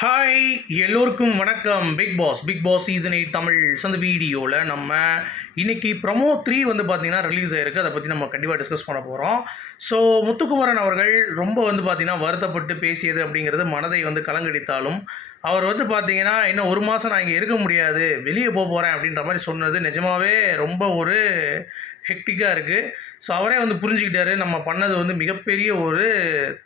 Hi எல்லோருக்கும் வணக்கம். Big Boss season 8 Tamil அந்த வீடியோவில் நம்ம இன்றைக்கி ப்ரமோ 3 வந்து பார்த்திங்கன்னா ரிலீஸ் ஆகிருக்கு. அதை பற்றி நம்ம கண்டிப்பாக டிஸ்கஸ் பண்ண போகிறோம். ஸோ முத்துக்குமரன் அவர்கள் ரொம்ப வந்து பார்த்திங்கன்னா வருத்தப்பட்டு பேசியது அப்படிங்கிறது மனதை வந்து கலங்கடித்தாலும், அவர் வந்து பார்த்திங்கன்னா இன்னும் ஒரு மாதம் நான் இங்கே இருக்க முடியாது, வெளியே போக போகிறேன் அப்படின்ற மாதிரி சொன்னது நிஜமாகவே ரொம்ப ஒரு ஹெக்டிக்காக இருக்குது. ஸோ அவரே வந்து புரிஞ்சுக்கிட்டாரு நம்ம பண்ணது வந்து மிகப்பெரிய ஒரு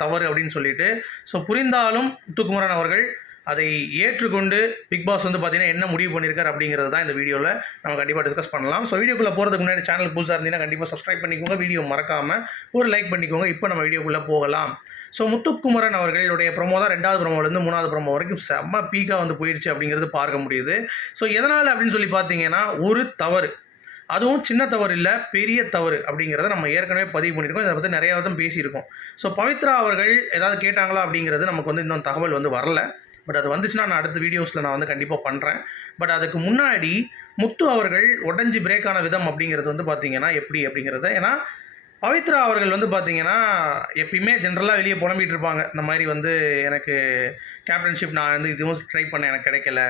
தவறு அப்படின்னு சொல்லிட்டு. ஸோ புரிந்தாலும் முத்துக்குமரன் அவர்கள் அதை ஏற்றுக்கொண்டு பிக் பாஸ் வந்து பார்த்திங்கன்னா என்ன முடிவு பண்ணியிருக்காரு அப்படிங்கிறது தான் இந்த வீடியோவில் நம்ம கண்டிப்பாக டிஸ்கஸ் பண்ணலாம். ஸோ வீடியோக்குள்ளே போகிறதுக்கு முன்னாடி சேனல் புதுசாக இருந்தீங்கன்னா கண்டிப்பாக சப்ஸ்கிரைப் பண்ணிக்கோங்க, வீடியோ மறக்காமல் ஒரு லைக் பண்ணிக்கோங்க. இப்போ நம்ம வீடியோக்குள்ளே போகலாம். ஸோ முத்துக்குமரன் அவர்களுடைய ப்ரொமோ தான் 2வது ப்ரொமோலேருந்து 3வது ப்ரொமோ வரைக்கும் செம்ம பீக்காக வந்து போயிடுச்சு அப்படிங்கிறது பார்க்க முடியுது. ஸோ எதனால் அப்படின்னு சொல்லி பார்த்தீங்கன்னா, ஒரு தவறு, அதுவும் சின்ன தவறு இல்லை, பெரிய தவறு அப்படிங்கிறத நம்ம ஏற்கனவே பதிவு பண்ணியிருக்கோம். இதை பற்றி நிறையா தான் பேசியிருக்கோம். ஸோ பவித்ரா அவர்கள் ஏதாவது கேட்டாங்களா அப்படிங்கிறது நமக்கு வந்து இன்னும் தகவல் வந்து வரல. பட் அது வந்துச்சுன்னா நான் அடுத்த வீடியோஸில் நான் வந்து கண்டிப்பாக பண்ணுறேன். பட் அதுக்கு முன்னாடி முத்து அவர்கள் உடஞ்சி பிரேக் ஆன விதம் அப்படிங்கிறது வந்து பார்த்திங்கன்னா எப்படி அப்படிங்கிறத, ஏன்னா பவித்ரா அவர்கள் வந்து பார்த்திங்கன்னா எப்பயுமே ஜென்ரலாக வெளியே புலம்பிகிட்டு இருப்பாங்க. இந்த மாதிரி வந்து எனக்கு கேப்டன்ஷிப் நான் வந்து இதுவும் ட்ரை பண்ணேன், எனக்கு கிடைக்கல,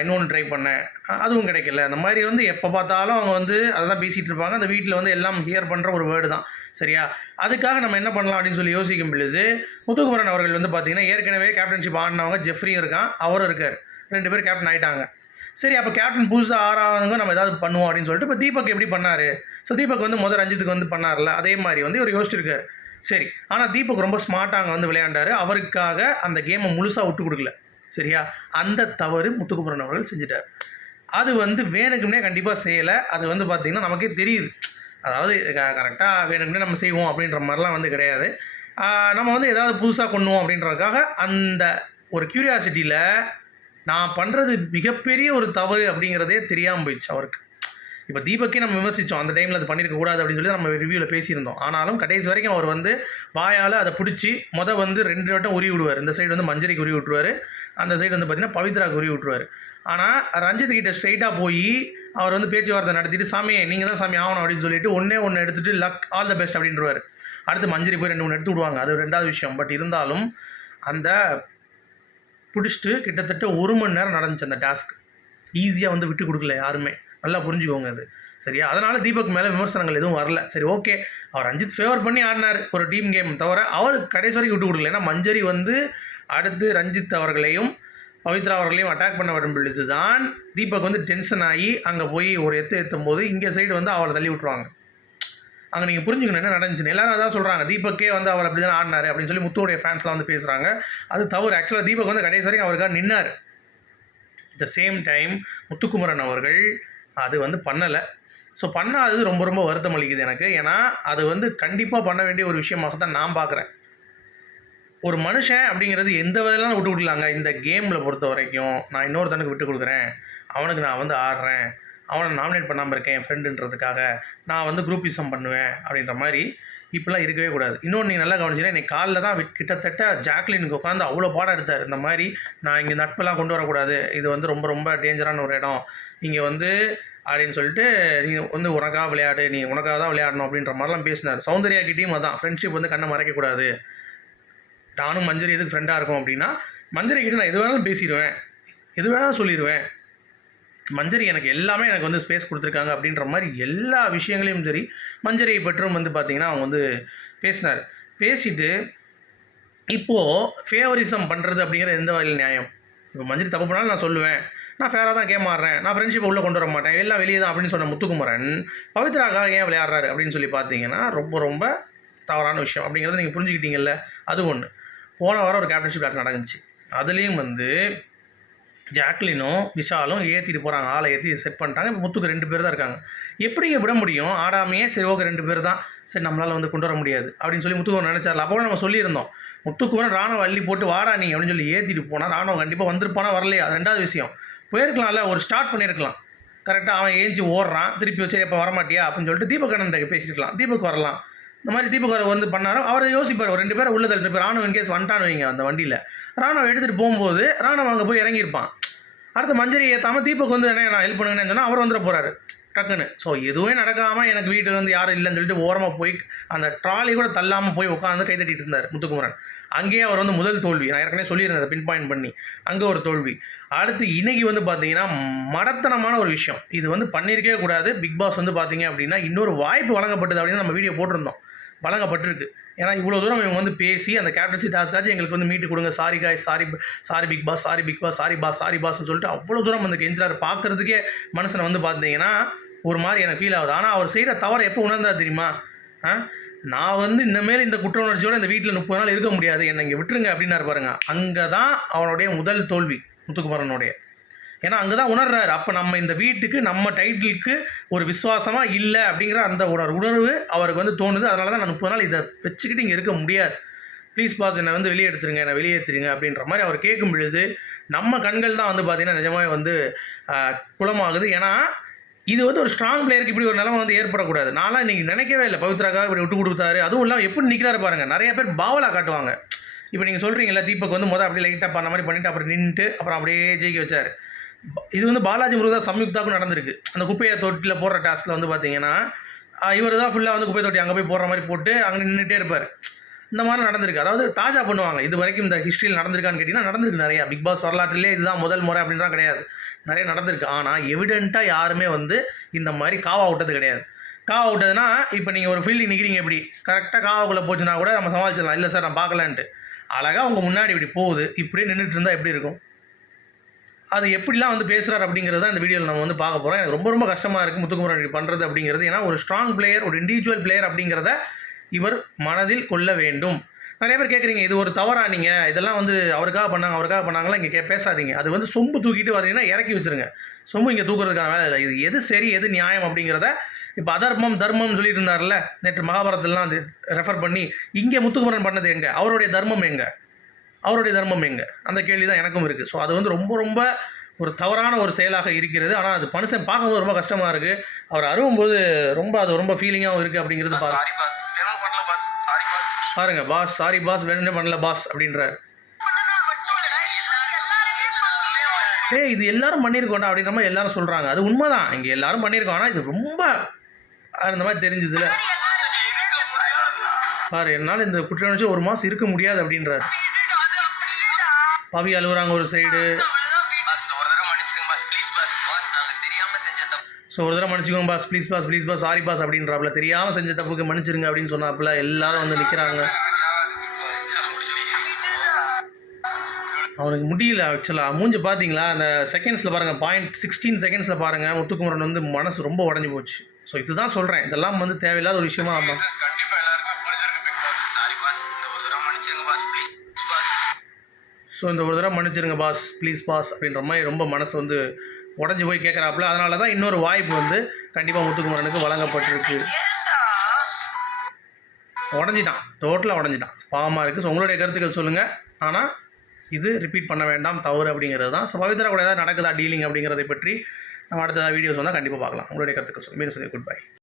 இன்னொன்று ட்ரை பண்ணேன், அதுவும் கிடைக்கல. அந்த மாதிரி வந்து எப்போ பார்த்தாலும் அவங்க வந்து அதை தான் பேசிகிட்டு இருப்பாங்க. அந்த வீட்டில் வந்து எல்லாம் ஹியர் பண்ணுற ஒரு வேர்டு தான், சரியா? அதுக்காக நம்ம என்ன பண்ணலாம் அப்படின்னு சொல்லி யோசிக்கும் பொழுது, முத்துக்குமரன் அவர்கள் வந்து பார்த்திங்கன்னா ஏற்கனவே கேப்டன்ஷிப் ஆடினவங்க ஜெஃப்ரியும் இருக்கான், அவரும் இருக்கார், 2 பேர் கேப்டன் ஆகிட்டாங்க. சரி, அப்போ கேப்டன் புதுசாக ஆறாவதுங்க நம்ம ஏதாவது பண்ணுவோம் அப்படின்னு சொல்லிட்டு இப்போ தீபக் எப்படி பண்ணார்? ஸோ தீபக் வந்து ரஞ்சித்துக்கு வந்து பண்ணார்ல, அதே மாதிரி வந்து இவர் யோசிச்சிருக்காரு. சரி, ஆனால் தீபக் ரொம்ப ஸ்மார்ட்டாக அங்கே வந்து விளையாண்டார். அவருக்காக அந்த கேமை முழுசாக விட்டு கொடுக்கல, சரியா? அந்த தவறு முத்துக்குமரன் அவர்கள் செஞ்சிட்டார். அது வந்து வேணுக்குன்னே கண்டிப்பாக செய்யலை. அது வந்து பார்த்திங்கன்னா நமக்கே தெரியுது. அதாவது கரெக்டாக வேணுக்குன்னே நம்ம செய்வோம் அப்படின்ற மாதிரிலாம் வந்து கிடையாது. நம்ம வந்து ஏதாவது புதுசாக கொண்டுவோம் அப்படின்றதுக்காக அந்த ஒரு க்யூரியாசிட்டியில் நான் பண்ணுறது மிகப்பெரிய ஒரு தவறு அப்படிங்கிறதே தெரியாமல் போயிடுச்சு அவருக்கு. இப்போ தீபக்கே நம்ம விமர்சித்தோம், அந்த டைமில் அது பண்ணியிருக்கக்கூடாது அப்படின்னு சொல்லி நம்ம ரிவ்யூவில் பேசியிருந்தோம். ஆனாலும் கடைசி வரைக்கும் அவர் வந்து வாயால் அதை பிடிச்சி வந்து 2 வட்டம் உருவி விடுவார். இந்த சைடு வந்து மஞ்சரிக்கு உருவி விட்டுருவார், அந்த சைடு வந்து பார்த்திங்கன்னா பவித்ராவுக்கு உருவி விட்டுருவார். ஆனால் ரஞ்சித்கிட்ட ஸ்ட்ரைட்டாக போய் அவர் வந்து பேச்சுவார்த்தை நடத்திட்டு, சாமியை நீங்கள் தான் சாமி ஆகணும் அப்படின்னு சொல்லிட்டு ஒன்று எடுத்துகிட்டு லக் ஆல் த பெஸ்ட் அப்படின்றவார். அடுத்து மஞ்சரி போய் 2 எடுத்து விடுவாங்க, அது 2வது விஷயம். பட் இருந்தாலும் அந்த பிடிச்சிட்டு கிட்டத்தட்ட 1 மணி நேரம் நடந்துச்சு அந்த டாஸ்க். ஈஸியாக வந்து விட்டு கொடுக்கல யாருமே, நல்லா புரிஞ்சுக்கோங்க அது, சரியா? அதனால் தீபக் மேலே விமர்சனங்கள் எதுவும் வரல. சரி, ஓகே, அவர் ரஞ்சித் ஃபேவர் பண்ணி ஆடினார் ஒரு டீம் கேம் தவிர, அவர் கடைசி வரைக்கும் விட்டு கொடுக்கல. ஏன்னா மஞ்சரி வந்து அடுத்து ரஞ்சித் அவர்களையும் பவித்ரா அவர்களையும் அட்டாக் பண்ண வரும் பொழுது தான் தீபக் வந்து டென்ஷன் ஆகி அங்கே போய் ஒரு ஏற்றும் போது இங்கே சைடு வந்து அவரை தள்ளி விட்டுருவாங்க. அங்கே நீங்கள் புரிஞ்சுக்கணும் என்ன நடந்துச்சுன்னு. எல்லாரும் அதான் சொல்கிறாங்க, தீபக்கே வந்து அவர் அப்படி தான் ஆடினார் அப்படின்னு சொல்லி முத்துவோடைய ஃபேன்ஸ்லாம் வந்து பேசுகிறாங்க. அது தவறு. ஆக்சுவலாக தீபக் வந்து கடைசி வரைக்கும் அவருக்காக நின்னார். த சேம் டைம் முத்துக்குமரன் அவர்கள் அது வந்து பண்ணலை. ஸோ பண்ணாதது ரொம்ப ரொம்ப வருத்தம் அளிக்குது எனக்கு. ஏன்னா அது வந்து கண்டிப்பாக பண்ண வேண்டிய ஒரு விஷயமாக தான் நான் பார்க்குறேன். ஒரு மனுஷன் அப்படிங்கிறது எந்த விதெல்லாம் விட்டு கொடுக்கலாங்க. இந்த கேமில் பொறுத்த வரைக்கும் நான் இன்னொருத்தனுக்கு விட்டு கொடுக்குறேன், அவனுக்கு நான் வந்து ஆடுறேன், அவனை நாமினேட் பண்ணாமல் இருக்கேன் என் ஃப்ரெண்டுன்றதுக்காக, நான் வந்து குரூப்பிசம் பண்ணுவேன் அப்படின்ற மாதிரி இப்படிலாம் இருக்கவே கூடாது. இன்னொன்று நீங்கள் நல்லா கவனிச்சிங்கன்னா, இன்றைக்கி காலில் தான் கிட்டத்தட்ட ஜாக்லினுக்கு உட்காந்து அவ்வளோ பாடம் எடுத்தார். இந்த மாதிரி நான் இங்கே நட்பெல்லாம் கொண்டு வரக்கூடாது, இது வந்து ரொம்ப ரொம்ப டேஞ்சரான ஒரு இடம் இங்கே வந்து அப்படின்னு சொல்லிட்டு, நீங்கள் வந்து உனக்காக விளையாடு, நீ உனக்காக தான் விளையாடணும் அப்படின்ற மாதிரிலாம் பேசினார். சௌந்தர்யா கிட்டேயும் அதான், ஃப்ரெண்ட்ஷிப் வந்து கண்ணை மறைக்கக்கூடாது, நானும் மஞ்சரி எதுக்கு ஃப்ரெண்டாக இருக்கும் அப்படின்னா, மஞ்சரி கிட்டே நான் எது வேணாலும் பேசிடுவேன், எது வேணாலும் சொல்லிடுவேன், மஞ்சரி எனக்கு எல்லாமே எனக்கு வந்து ஸ்பேஸ் கொடுத்துருக்காங்க அப்படின்ற மாதிரி எல்லா விஷயங்களையும் சரி மஞ்சரியை பற்றும் வந்து பார்த்திங்கன்னா அவங்க வந்து பேசினார். பேசிட்டு இப்போது ஃபேவரிசம் பண்ணுறது அப்படிங்கிற எந்த வகையில் நியாயம்? இப்போ மஞ்சரி தப்பு பண்ணாலும் நான் சொல்லுவேன், நான் ஃபேராக தான் கேம் ஆடுறேன், நான் ஃப்ரெண்ட்ஷிப்பை உள்ளே கொண்டு வர மாட்டேன், எல்லாம் வெளியே தான் அப்படின்னு சொன்ன முத்துக்குமரன் பவித்ராக்காக ஏன் விளையாடுறாரு அப்படின்னு சொல்லி பார்த்தீங்கன்னா ரொம்ப ரொம்ப தவறான விஷயம் அப்படிங்கிறத நீங்கள் புரிஞ்சுக்கிட்டீங்கல்ல. அது ஒன்று. போன வாரம் ஒரு கேப்டன்ஷிப் பேக் நடந்துச்சு. அதுலேயும் வந்து ஜாக்லினும் விஷாலும் ஏற்றிட்டு போகிறாங்க, ஆளை ஏற்றி செட் பண்ணிட்டாங்க. இப்போ முத்துக்கு 2 பேர் தான் இருக்காங்க. எப்படிங்க விட முடியும் ஆடாமையே? சரி, ஓகே, 2 பேர் தான், சரி நம்மளால் வந்து கொண்டு வர முடியாது அப்படின்னு சொல்லி முத்துக்குமரன் நினச்சார்ல. அப்போ நம்ம சொல்லியிருந்தோம், முத்துக்குமரன் ராணுவ அள்ளி போட்டு வாடா நீ அப்படின்னு சொல்லி ஏற்றிட்டு போனால் ராணுவம் கண்டிப்பாக வந்திருப்பானா, வரலையா? அது 2வது விஷயம். போயிருக்கலாம்ல, ஒரு ஸ்டார்ட் பண்ணியிருக்கலாம். கரெக்டாக அவன் ஏஞ்சி ஓடுறான், திருப்பி வச்சு இப்போ வரமாட்டியா அப்படின்னு சொல்லிட்டு தீபக் அண்ணன் பேசியிருக்கலாம். தீபக் வரலாம். இந்த மாதிரி தீபக் வந்து பண்ணாரோ அவரை யோசிப்பார். ஒரு 2 பேரை உள்ள தள்ளிட்டு போய் ராணுவ இன்கேஸ் வந்துட்டான்னு வைங்க, அந்த வண்டியில் ராணுவ எடுத்துகிட்டு போகும்போது ராணுவ அங்கே போய் இறங்கியிருப்பான். அடுத்த மஞ்சரி ஏற்றாமல் தீபக் வந்து என்ன நான் ஹெல்ப் பண்ணுங்கன்னு சொன்னால் அவர் வந்துட போகிறாரு. டக்குன்னு. ஸோ எதுவுமே நடக்காமல் எனக்கு வீட்டில் வந்து யாரும் இல்லைன்னு சொல்லிட்டு ஓரமாக போய் அந்த ட்ராலி கூட தள்ளாமல் போய் உட்காந்து கை தட்டிட்டு இருந்தார் முத்துக்குமரன். அங்கேயே அவர் வந்து முதல் தோல்வி. நான் ஏற்கனவே சொல்லியிருந்தேன் அதை பின் பாயிண்ட் பண்ணி. அங்கே ஒரு தோல்வி. அடுத்து இன்னைக்கு வந்து பார்த்தீங்கன்னா மடத்தனமான ஒரு விஷயம். இது வந்து பண்ணியிருக்கவே கூடாது. பிக் பாஸ் வந்து பார்த்தீங்க அப்படின்னா இன்னொரு வாய்ப்பு வழங்கப்பட்டது அப்படின்னு நம்ம வீடியோ போட்டிருந்தோம். வழங்கப்பட்டிருக்கு. ஏன்னா இவ்வளோ தூரம் இவங்க வந்து பேசி அந்த கேப்டன்சி டாஸ்க்காச்சும் எங்களுக்கு வந்து மீட்டு கொடுங்க, sorry guys, sorry big boss, sorry big boss, sorry பாஸ்ன்னு சொல்லிட்டு அவ்வளோ தூரம் வந்து கெஞ்சினார். பார்க்குறதுக்கே மனுஷனை வந்து பார்த்தீங்கன்னா ஒரு மாதிரி எனக்கு ஃபீல் ஆகுது. ஆனால் அவர் செய்கிற தவறை எப்போ உணர்ந்தா தெரியுமா? நான் வந்து இந்தமாரி இந்த குற்ற உணர்ச்சியோடு இந்த வீட்டில் 30 நாள் இருக்க முடியாது, என்னை இங்கே விட்டுருங்க அப்படின்னாரு பாருங்க. அங்கே தான் அவனுடைய முதல் தோல்வி முத்துக்குமரனுடைய. ஏன்னா அங்கே தான் உணர்றாரு, அப்போ நம்ம இந்த வீட்டுக்கு நம்ம டைட்டிலுக்கு ஒரு விசுவாசமாக இல்லை அப்படிங்கிற அந்த உணர்வு அவருக்கு வந்து தோணுது. அதனால தான் நான் 30 நாள் இதை வச்சுக்கிட்டு இங்கே இருக்க முடியாது, ப்ளீஸ் பாஸ் என்னை வந்து வெளியே எடுத்துருங்க, என்னை வெளியேற்றுருங்க அப்படின்ற மாதிரி அவர் கேட்கும் பொழுது நம்ம கண்கள் தான் வந்து பார்த்திங்கன்னா நிஜமாவே வந்து குளமாகுது. ஏன்னா இது வந்து ஒரு ஸ்ட்ராங் பிளேயருக்கு இப்படி ஒரு நிலைமை வந்து ஏற்படக்கூடாது. நான்லாம் இன்றைக்கி நினைக்கவே இல்லை பவித்ராக்காக இப்படி விட்டு கொடுத்தாரு. அதுவும் இல்லாமல் எப்படி நிற்கிறாரு பாருங்கள். நிறைய பேர் பாவலாக காட்டுவாங்க. இப்போ நீங்கள் சொல்கிறீங்களா தீபக் வந்து அப்படியே லைட்டாக பண்ண மாதிரி பண்ணிவிட்டு அப்புறம் நின்றுட்டு அப்புறம் அப்படியே ஜெயிக்க வச்சார். இது வந்து பாலாஜி முருகதாஸ் சம்யுக்தாவுக்கும் நடந்திருக்கு. அந்த குப்பையை தொட்டியில் போடுற டாஸ்கில் வந்து பார்த்தீங்கன்னா இவர் தான் ஃபுல்லாக வந்து குப்பை தொட்டி அங்கே போய் போடுற மாதிரி போட்டு அங்கே நின்றுட்டே இருப்பார். இந்த மாதிரி நடந்திருக்கு. அதாவது தாஜா பண்ணுவாங்க. இது வரைக்கும் இந்த ஹிஸ்ட்ரியில் நடந்திருக்கான்னு கேட்டிங்கன்னா நடந்திருக்கு நிறையா. பிக் பாஸ் வரலாற்றிலே இதுதான் முதல் முறை அப்படின்லாம் கிடையாது, நிறைய நடந்திருக்கு. ஆனால் எவிடெண்ட்டாக யாருமே வந்து இந்த மாதிரி காவா விட்டது கிடையாது. காவா விட்டதுன்னா இப்போ நீங்கள் ஒரு ஃபீல்டிங் நிற்கிறீங்க, இப்படி கரெக்டாக காவாக்குள்ளே போச்சுன்னா கூட நம்ம சமாளிச்சிடலாம், இல்லை சார் நான் பார்க்கலான்ட்டு. அழகாக உங்கள் முன்னாடி இப்படி போகுது, இப்படியே நின்றுட்டு இருந்தால் எப்படி இருக்கும்? அது எப்படிலாம் வந்து பேசுகிறார் அப்படிங்கிறது தான் இந்த வீடியோவில் நம்ம வந்து பார்க்க போகிறோம். எனக்கு ரொம்ப ரொம்ப கஷ்டமாக இருக்குது முத்துக்குமரன் இப்படி பண்ணுறது அப்படிங்கிறது. ஏன்னா ஒரு ஸ்ட்ராங் பிளேயர், ஒரு இண்டிவிஜுவல் பிளேயர் அப்படிங்கிறத இவர் மனதில் கொள்ள வேண்டும். நிறைய பேர் கேட்குறீங்க இது ஒரு தவறா, நீங்கள் இதெல்லாம் வந்து அவருக்காக பண்ணாங்களா இங்கே பேசாதீங்க. அது வந்து சொம்பு தூக்கிட்டு வரீங்கன்னா இறக்கி வச்சுருங்க. சொம்பு இங்கே தூக்குறதுக்கான வேலை இல்லை. இது எது சரி எது நியாயம் அப்படிங்கிறத இப்போ அதர்மம் தர்மம்னு சொல்லிட்டு இருந்தார்ல நேற்று மகாபாரதத்திலாம் அது ரெஃபர் பண்ணி, இங்கே முத்துக்குமரன் பண்ணது எங்கே, அவருடைய தர்மம் எங்கே, அந்த கேள்வி தான் எனக்கும் இருக்குது. ஸோ அது வந்து ரொம்ப ரொம்ப ஒரு தவறான ஒரு செயலாக இருக்கிறது. ஆனால் அது மனுஷன் பார்க்கும்போது ரொம்ப கஷ்டமாக இருக்குது. அவர் அருவும்போது அது ரொம்ப ஃபீலிங்காகவும் இருக்குது அப்படிங்கிறது பாருங்க. பாஸ் சாரி பாஸ், வேணும்னே பண்ணல பாஸ் அப்படின்றார். இது எல்லாரும் பண்ணியிருக்கோண்டா அப்படின்ற மாதிரி எல்லாரும் சொல்கிறாங்க. அது உண்மைதான், இங்கே எல்லாரும் பண்ணியிருக்கோம். ஆனால் இது ரொம்ப அந்த மாதிரி தெரிஞ்சதுல பாரு, என்னால் இந்த குற்ற உணர்ச்சி 1 மாதம் இருக்க முடியாது அப்படின்றார். பவி அழுகுறாங்க ஒரு சைடு. ஸோ ஒரு தடவை மன்னிச்சுக்கோங்க boss, please boss, sorry boss அப்படின்றாப்புல. தெரியாமல் செஞ்ச தப்புக்கு மன்னிச்சிருங்க அப்படின்னு சொன்னாப்புல. எல்லாரும் வந்து நிற்கிறாங்க. அவனுக்கு முடியல ஆக்சுவலாக. மூஞ்சி பார்த்தீங்களா அந்த செகண்ட்ஸில் பாருங்கள், 0.16 செகண்ட்ஸில் பாருங்கள். முத்துக்குமரன் வந்து மனசு ரொம்ப உடஞ்சி போச்சு. ஸோ இதுதான் சொல்கிறேன், இதெல்லாம் வந்து தேவையில்லாத ஒரு விஷயமா. ஆமாம், ஸோ இந்த ஒரு தடவை மன்னிச்சிருங்க பாஸ், ப்ளீஸ் பாஸ் அப்படின்ற மாதிரி ரொம்ப மனசு வந்து உடஞ்சி போய் கேட்குறாப்புல. அதனால தான் இன்னொரு வாய்ப்பு வந்து கண்டிப்பாக முத்துக்குமரனுக்கு வழங்கப்பட்டிருக்கு. உடஞ்சிட்டான், டோட்டலாக உடஞ்சிட்டான். பாவமாக இருக்குது. ஸோ உங்களுடைய கருத்துக்கள் சொல்லுங்கள். ஆனால் இது ரிப்பீட் பண்ண வேண்டாம், தவறு அப்படிங்கிறது தான். ஸோ பவித்ரா கூட ஏதாவது நடக்குதா டீலிங் அப்படிங்கிறதை பற்றி நம்ம அடுத்ததாக வீடியோஸ் வந்தால் கண்டிப்பாக பார்க்கலாம். உங்களுடைய கருத்துக்கள் சொல்லுங்கள். மீண்டும் சொல்லி குட் பை.